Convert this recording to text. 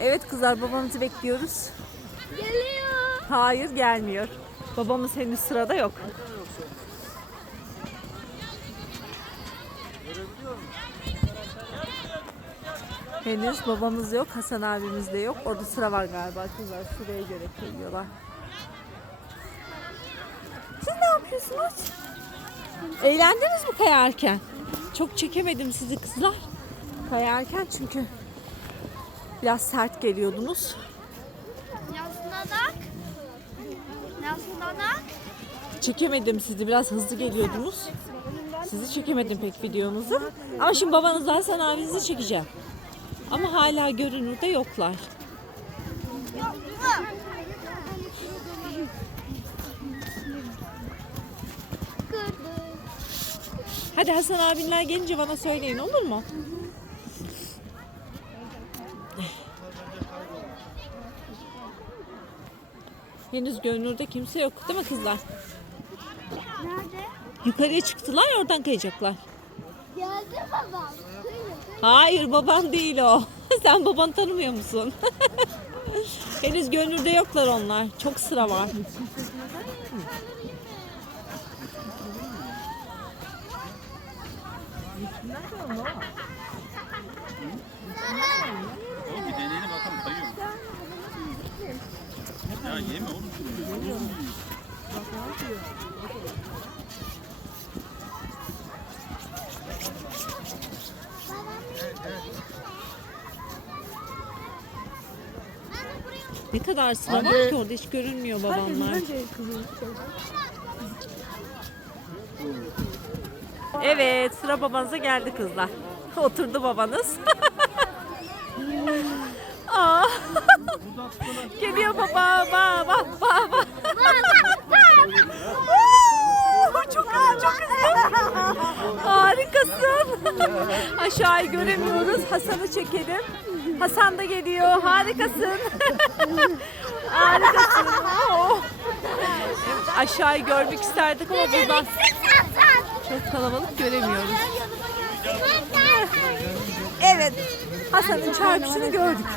Evet kızlar babamızı bekliyoruz. Geliyor. Hayır gelmiyor. Babamız henüz sırada yok. Henüz babamız yok, Hasan abimiz de yok. Orada sıra var galiba kızlar. Sıraya göre geliyorlar. Siz ne yapıyorsunuz? Eğlendiniz mi kayarken? Çok çekemedim sizi kızlar. Kayarken çünkü biraz sert geliyordunuz. Yaslanak. Yaslanak. Çekemedim sizi biraz hızlı geliyordunuz. Sizi çekemedim pek videonuzu. Ama şimdi babanızla Hasan abinizi çekeceğim. Ama hala görünürde yoklar. Hadi Hasan abinler gelince bana söyleyin olur mu? Henüz görünürde kimse yok değil mi kızlar? Nerede? Yukarıya çıktılar oradan kayacaklar. Geldi babam. Hayır babam değil o. Sen babanı tanımıyor musun? Henüz gönülde yoklar onlar. Çok sıra var. Oğlum bir deneyelim bakalım kayıyor mu? Ya yeme oğlum şunu. Ne kadar sıra var ki orada hiç görünmüyor babamlar. Evet sıra babanıza geldi kızlar. Oturdu babanız. Aa. Geliyor baba baba baba. Çok hızlı çok hızlı. Harikasın. Aşağıyı göremiyoruz. Hasan'ı çekelim. Hasan da geliyor. Harikasın. Harikasın. Aşağıyı görmek isterdik ama buradan çok kalabalık göremiyoruz. Evet. Hasan'ın çarpışını gördük.